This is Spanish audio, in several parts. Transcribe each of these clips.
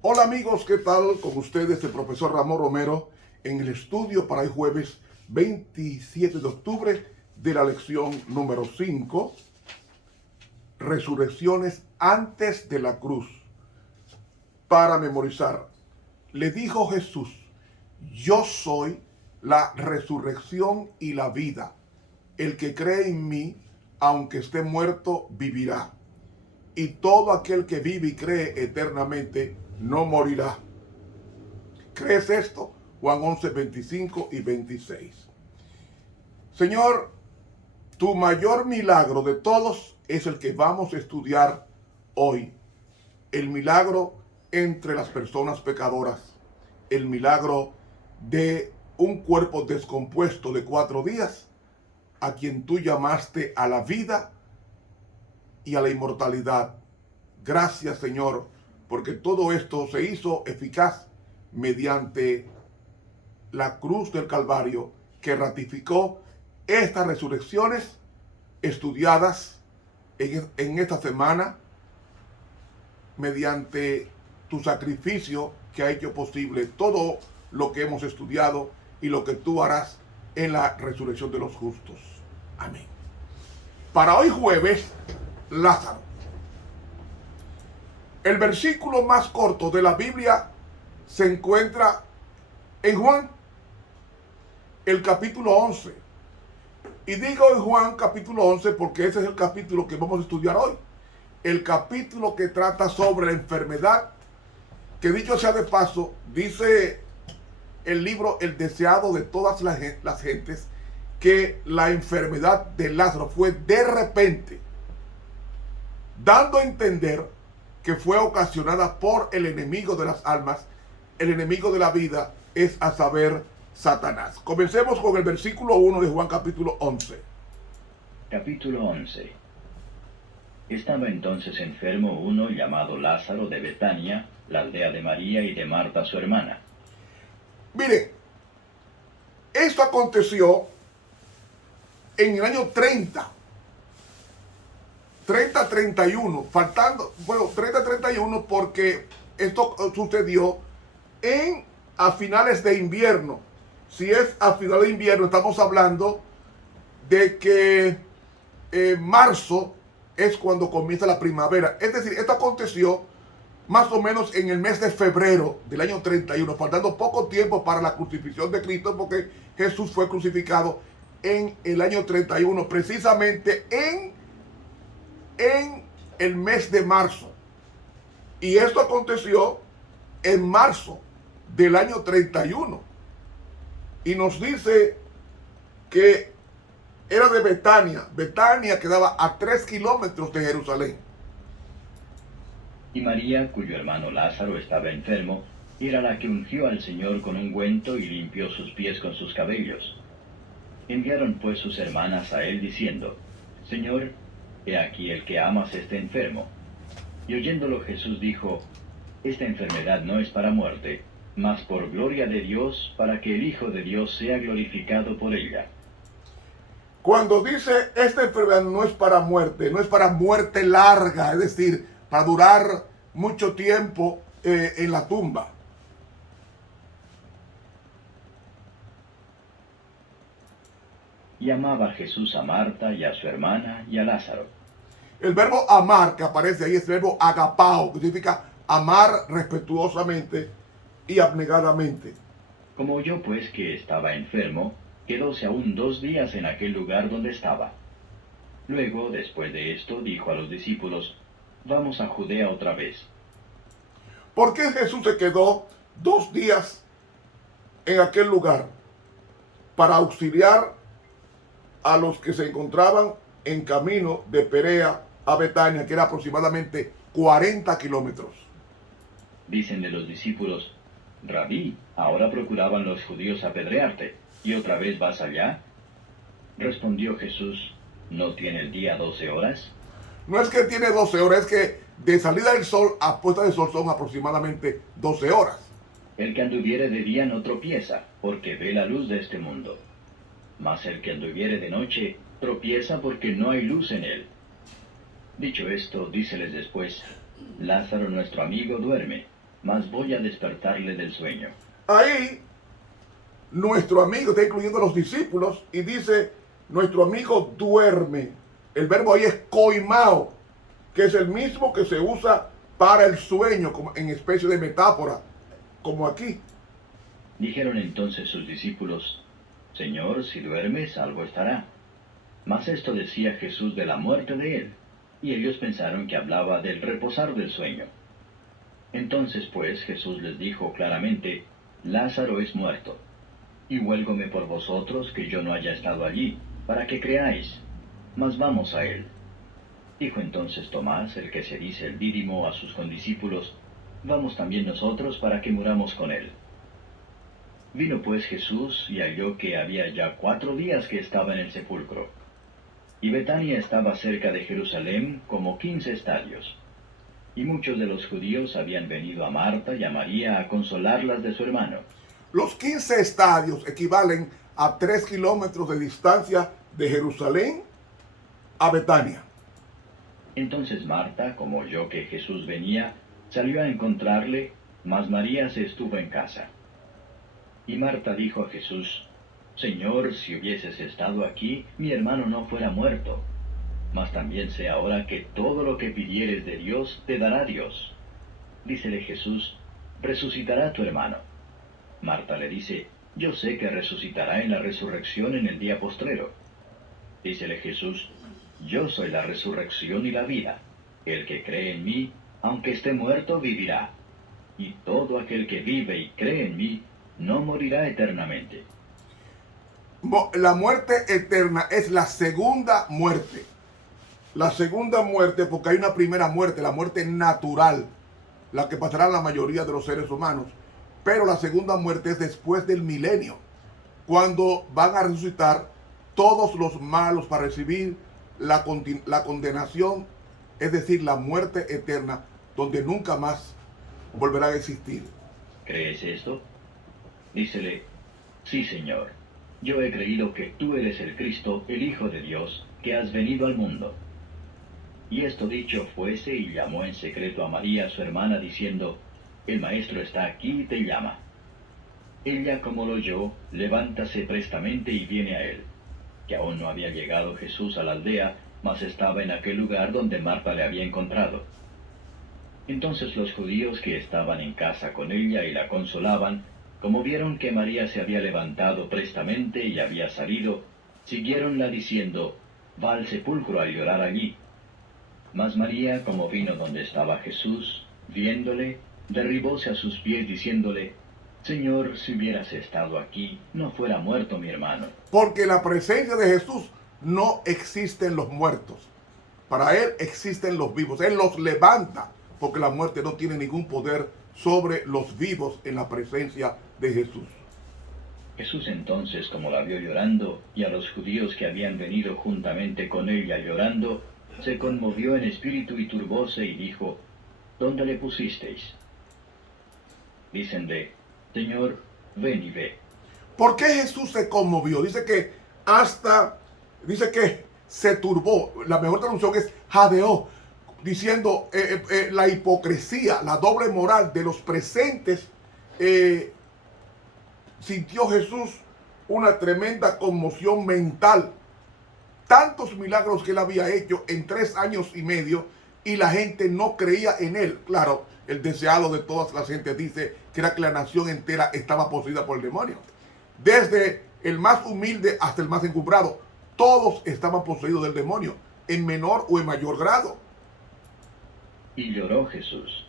Hola amigos, ¿qué tal? Con ustedes el profesor Ramón Romero en el estudio para el jueves 27 de octubre de la lección número 5, Resurrecciones antes de la cruz. Para memorizar, le dijo Jesús: yo soy la resurrección y la vida. El que cree en mí, aunque esté muerto, vivirá. Y todo aquel que vive y cree eternamente no morirá. ¿Crees esto? Juan 11, 25 y 26. Señor, tu mayor milagro de todos es el que vamos a estudiar hoy. El milagro entre las personas pecadoras. El milagro de un cuerpo descompuesto de 4 días, a quien tú llamaste a la vida y a la inmortalidad. Gracias, Señor, porque todo esto se hizo eficaz mediante la cruz del Calvario, que ratificó estas resurrecciones estudiadas en esta semana mediante tu sacrificio, que ha hecho posible todo lo que hemos estudiado y lo que tú harás en la resurrección de los justos. Amén. Para hoy jueves, Lázaro. El versículo más corto de la Biblia se encuentra en Juan, el capítulo 11. Y digo en Juan capítulo 11 porque ese es el capítulo que vamos a estudiar hoy. El capítulo que trata sobre la enfermedad, que dicho sea de paso, dice el libro El deseado de todas las gentes, que la enfermedad de Lázaro fue de repente, dando a entender que fue ocasionada por el enemigo de las almas, el enemigo de la vida, es a saber, Satanás. Comencemos con el versículo 1 de Juan capítulo 11. Capítulo 11. Estaba entonces enfermo uno llamado Lázaro de Betania, la aldea de María y de Marta su hermana. Miren, esto aconteció en el año 30-31, faltando, bueno, 30-31 porque esto sucedió a finales de invierno. Si es a finales de invierno, estamos hablando de que marzo es cuando comienza la primavera. Es decir, esto aconteció más o menos en el mes de febrero del año 31, faltando poco tiempo para la crucifixión de Cristo, porque Jesús fue crucificado en el año 31, precisamente en el mes de marzo. Y esto aconteció en marzo del año 31. Y nos dice que era de Betania. Betania quedaba a 3 kilómetros de Jerusalén. Y María, cuyo hermano Lázaro estaba enfermo, era la que ungió al Señor con ungüento y limpió sus pies con sus cabellos. Enviaron pues sus hermanas a él diciendo: Señor, he aquí el que amas está enfermo. Y oyéndolo Jesús dijo: Esta enfermedad no es para muerte, mas por gloria de Dios, para que el Hijo de Dios sea glorificado por ella. Cuando dice esta enfermedad no es para muerte, no es para muerte larga, es decir, para durar mucho tiempo en la tumba. Y amaba Jesús a Marta y a su hermana y a Lázaro. El verbo amar que aparece ahí es el verbo agapao, que significa amar respetuosamente y abnegadamente. Como oyó pues que estaba enfermo, quedóse aún 2 días en aquel lugar donde estaba. Luego, después de esto, dijo a los discípulos: Vamos a Judea otra vez. ¿Por qué Jesús se quedó 2 días en aquel lugar? Para auxiliar a los que se encontraban en camino de Perea a Betania, que era aproximadamente 40 kilómetros. Dicen los discípulos: Rabí, ahora procuraban los judíos apedrearte, ¿y otra vez vas allá? Respondió Jesús: ¿No tiene el día 12 horas? No es que tiene 12 horas, es que de salida del sol a puesta del sol son aproximadamente 12 horas. El que anduviere de día no tropieza, porque ve la luz de este mundo. Mas el que anduviere de noche tropieza porque no hay luz en él. Dicho esto, díceles después: Lázaro nuestro amigo duerme, mas voy a despertarle del sueño. Ahí nuestro amigo está incluyendo a los discípulos y dice, nuestro amigo duerme. El verbo ahí es koimao, que es el mismo que se usa para el sueño, como en especie de metáfora, como aquí. Dijeron entonces sus discípulos, Señor, si duerme, salvo estará. Mas esto decía Jesús de la muerte de él, y ellos pensaron que hablaba del reposar del sueño. Entonces pues Jesús les dijo claramente, Lázaro es muerto, y huélgome por vosotros que yo no haya estado allí, para que creáis, mas vamos a él. Dijo entonces Tomás, el que se dice el Dídimo, a sus condiscípulos, vamos también nosotros para que muramos con él. Vino pues Jesús y halló que había ya 4 días que estaba en el sepulcro. Y Betania estaba cerca de Jerusalén como 15 estadios. Y muchos de los judíos habían venido a Marta y a María a consolarlas de su hermano. Los 15 estadios equivalen a 3 kilómetros de distancia de Jerusalén a Betania. Entonces Marta, como oyó que Jesús venía, salió a encontrarle, mas María se estuvo en casa. Y Marta dijo a Jesús, Señor, si hubieses estado aquí, mi hermano no fuera muerto. Mas también sé ahora que todo lo que pidieres de Dios, te dará Dios. Dícele Jesús, resucitará tu hermano. Marta le dice, yo sé que resucitará en la resurrección en el día postrero. Dícele Jesús, yo soy la resurrección y la vida. El que cree en mí, aunque esté muerto, vivirá. Y todo aquel que vive y cree en mí, no morirá eternamente. La muerte eterna es la segunda muerte. La segunda muerte, porque hay una primera muerte, la muerte natural, la que pasará la mayoría de los seres humanos. Pero la segunda muerte es después del milenio, cuando van a resucitar todos los malos para recibir la condenación, es decir, la muerte eterna, donde nunca más volverá a existir. ¿Crees esto? Dícele, sí, Señor. Yo he creído que tú eres el Cristo, el Hijo de Dios, que has venido al mundo. Y esto dicho fuese y llamó en secreto a María, su hermana, diciendo, el Maestro está aquí y te llama. Ella, como lo oyó, levántase prestamente y viene a él, que aún no había llegado Jesús a la aldea, mas estaba en aquel lugar donde Marta le había encontrado. Entonces los judíos que estaban en casa con ella y la consolaban, como vieron que María se había levantado prestamente y había salido, siguiéronla diciendo, va al sepulcro a llorar allí. Mas María, como vino donde estaba Jesús, viéndole, derribóse a sus pies diciéndole, Señor, si hubieras estado aquí, no fuera muerto mi hermano. Porque en la presencia de Jesús no existen los muertos. Para Él existen los vivos. Él los levanta, porque la muerte no tiene ningún poder sobre los vivos en la presencia de Jesús. Jesús entonces, como la vio llorando, y a los judíos que habían venido juntamente con ella llorando, se conmovió en espíritu y turbóse y dijo, ¿dónde le pusisteis? Dícenle, Señor, ven y ve. ¿Por qué Jesús se conmovió? Dice que se turbó. La mejor traducción es jadeó, diciendo la hipocresía, la doble moral de los presentes. Sintió Jesús una tremenda conmoción mental. Tantos milagros que él había hecho en 3 años y medio y la gente no creía en él. Claro, el deseado de todas las gentes dice que era que la nación entera estaba poseída por el demonio. Desde el más humilde hasta el más encumbrado, todos estaban poseídos del demonio, en menor o en mayor grado. Y lloró Jesús.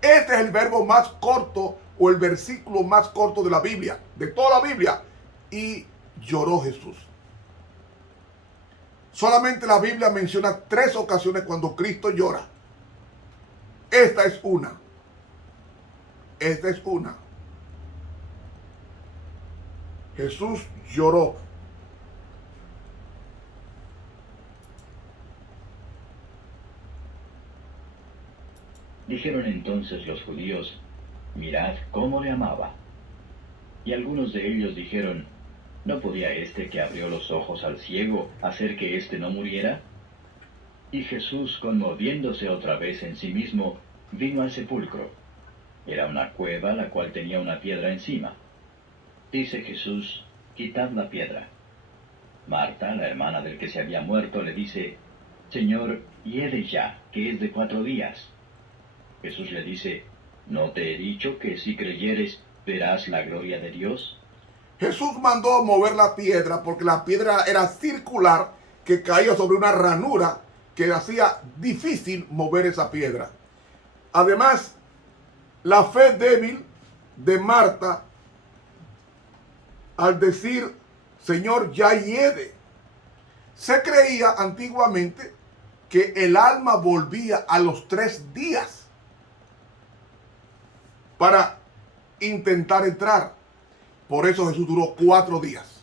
Este es el verbo más corto o el versículo más corto de la Biblia, de toda la Biblia. Y lloró Jesús. Solamente la Biblia menciona 3 ocasiones cuando Cristo llora. Esta es una. Esta es una. Jesús lloró. Dijeron entonces los judíos, mirad cómo le amaba. Y algunos de ellos dijeron, ¿no podía este que abrió los ojos al ciego hacer que éste no muriera? Y Jesús, conmoviéndose otra vez en sí mismo, vino al sepulcro. Era una cueva la cual tenía una piedra encima. Dice Jesús, quitad la piedra. Marta, la hermana del que se había muerto, le dice, Señor, hiede ya, que es de 4 días. Jesús le dice, ¿no te he dicho que si creyeres verás la gloria de Dios? Jesús mandó mover la piedra porque la piedra era circular que caía sobre una ranura que hacía difícil mover esa piedra. Además, la fe débil de Marta al decir, Señor, ya hiede. Se creía antiguamente que el alma volvía a los 3 días para intentar entrar. Por eso Jesús duró 4 días.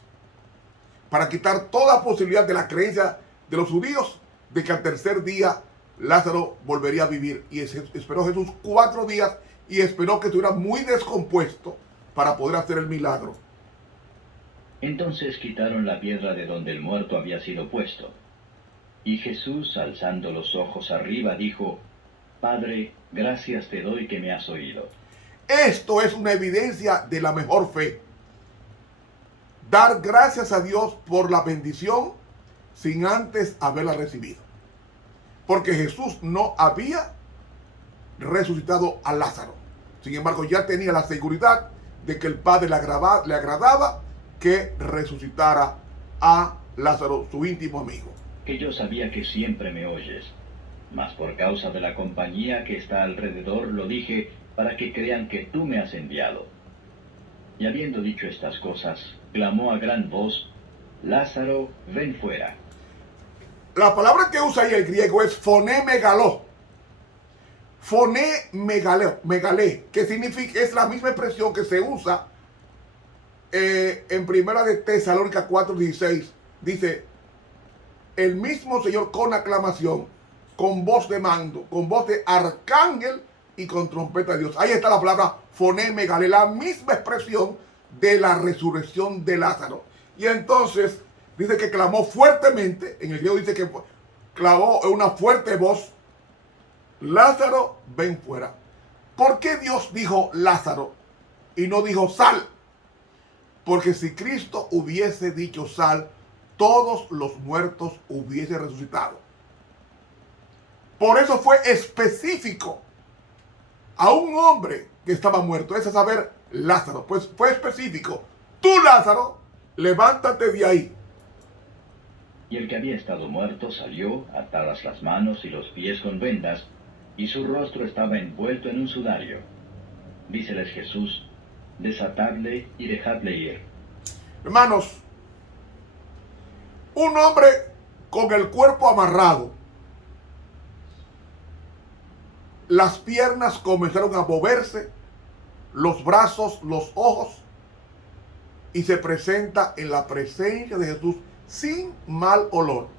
Para quitar toda posibilidad de la creencia de los judíos de que al tercer día Lázaro volvería a vivir. Y esperó Jesús 4 días y esperó que estuviera muy descompuesto para poder hacer el milagro. Entonces quitaron la piedra de donde el muerto había sido puesto. Y Jesús, alzando los ojos arriba, dijo, Padre, gracias te doy que me has oído. Esto es una evidencia de la mejor fe. Dar gracias a Dios por la bendición sin antes haberla recibido. Porque Jesús no había resucitado a Lázaro. Sin embargo, ya tenía la seguridad de que el Padre le agradaba que resucitara a Lázaro, su íntimo amigo. Que yo sabía que siempre me oyes, mas por causa de la compañía que está alrededor lo dije para que crean que tú me has enviado. Y habiendo dicho estas cosas, clamó a gran voz, Lázaro, ven fuera. La palabra que usa ahí el griego es fonémegaló. Fonémegalé, que significa, es la misma expresión que se usa en Primera de Tesalónica 4:16. Dice, el mismo Señor con aclamación, con voz de mando, con voz de arcángel y con trompeta de Dios. Ahí está la palabra fonémegalé, la misma expresión de la resurrección de Lázaro. Y entonces dice que clamó fuertemente, en el griego dice que clamó en una fuerte voz, Lázaro, ven fuera. ¿Por qué Dios dijo Lázaro y no dijo sal? Porque si Cristo hubiese dicho sal, todos los muertos hubiesen resucitado. Por eso fue específico a un hombre que estaba muerto, es a saber, Lázaro. Pues fue específico. Tú, Lázaro, levántate de ahí. Y el que había estado muerto salió, atadas las manos y los pies con vendas, y su rostro estaba envuelto en un sudario. Díceles Jesús, desatadle y dejadle ir. Hermanos, un hombre con el cuerpo amarrado, las piernas comenzaron a moverse, los brazos, los ojos, y se presenta en la presencia de Jesús sin mal olor.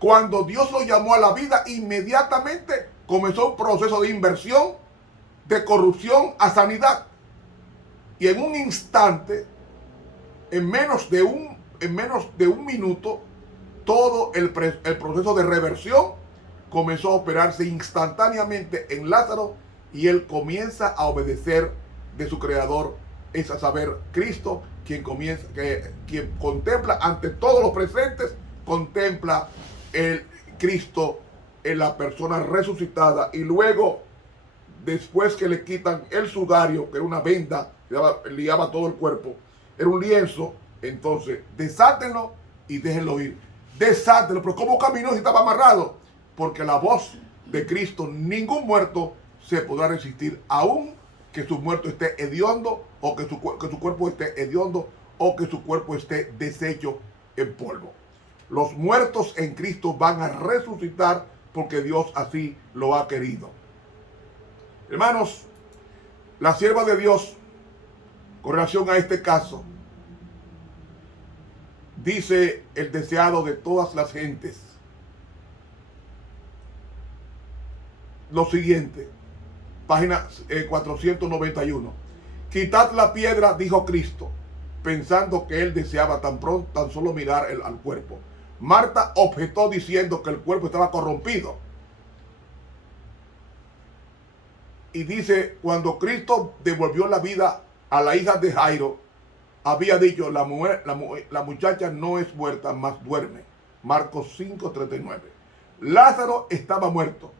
Cuando Dios lo llamó a la vida, inmediatamente comenzó un proceso de inversión, de corrupción a sanidad. Y en un instante, en menos de un minuto, todo el proceso de reversión comenzó a operarse instantáneamente en Lázaro y él comienza a obedecer de su creador, es a saber, Cristo, quien contempla ante todos los presentes, contempla el Cristo en la persona resucitada. Y luego, después que le quitan el sudario, que era una venda, liaba todo el cuerpo, era un lienzo, entonces desátenlo y déjenlo ir. Desátenlo, pero ¿cómo caminó si estaba amarrado? Porque la voz de Cristo, ningún muerto se podrá resistir, aún que su muerto esté hediondo, o que su cuerpo esté hediondo, o que su cuerpo esté deshecho en polvo. Los muertos en Cristo van a resucitar porque Dios así lo ha querido. Hermanos, la sierva de Dios, con relación a este caso, dice el deseado de todas las gentes lo siguiente, página 491. Quitad la piedra, dijo Cristo, pensando que él deseaba tan solo mirar al cuerpo. Marta objetó diciendo que el cuerpo estaba corrompido. Y dice, cuando Cristo devolvió la vida a la hija de Jairo, había dicho, la muchacha no es muerta, mas duerme. Marcos 5:39. Lázaro estaba muerto.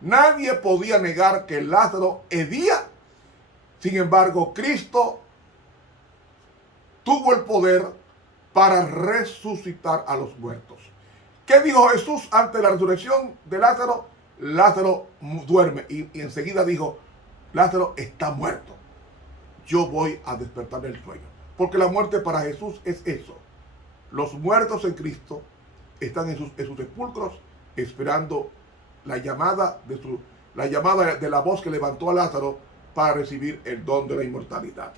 Nadie podía negar que Lázaro hedía. Sin embargo, Cristo tuvo el poder para resucitar a los muertos. ¿Qué dijo Jesús ante la resurrección de Lázaro? Lázaro duerme. Y enseguida dijo, Lázaro está muerto. Yo voy a despertar del sueño. Porque la muerte para Jesús es eso. Los muertos en Cristo están en sus sepulcros esperando la llamada de la voz que levantó a Lázaro para recibir el don de la inmortalidad.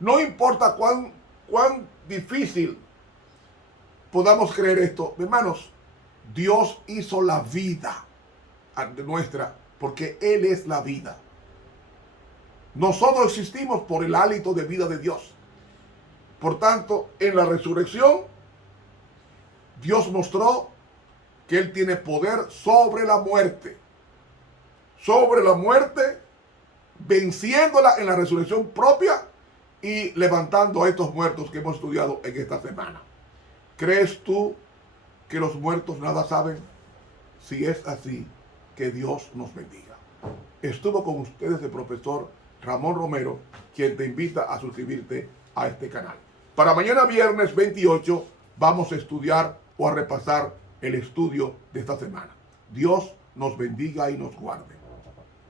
No importa cuán difícil podamos creer esto, hermanos, Dios hizo la vida nuestra porque Él es la vida. Nosotros existimos por el hálito de vida de Dios. Por tanto, en la resurrección, Dios mostró que Él tiene poder sobre la muerte. Sobre la muerte, venciéndola en la resurrección propia y levantando a estos muertos que hemos estudiado en esta semana. ¿Crees tú que los muertos nada saben? Si es así, que Dios nos bendiga. Estuvo con ustedes el profesor Ramón Romero, quien te invita a suscribirte a este canal. Para mañana viernes 28 vamos a estudiar o a repasar el estudio de esta semana. Dios nos bendiga y nos guarde.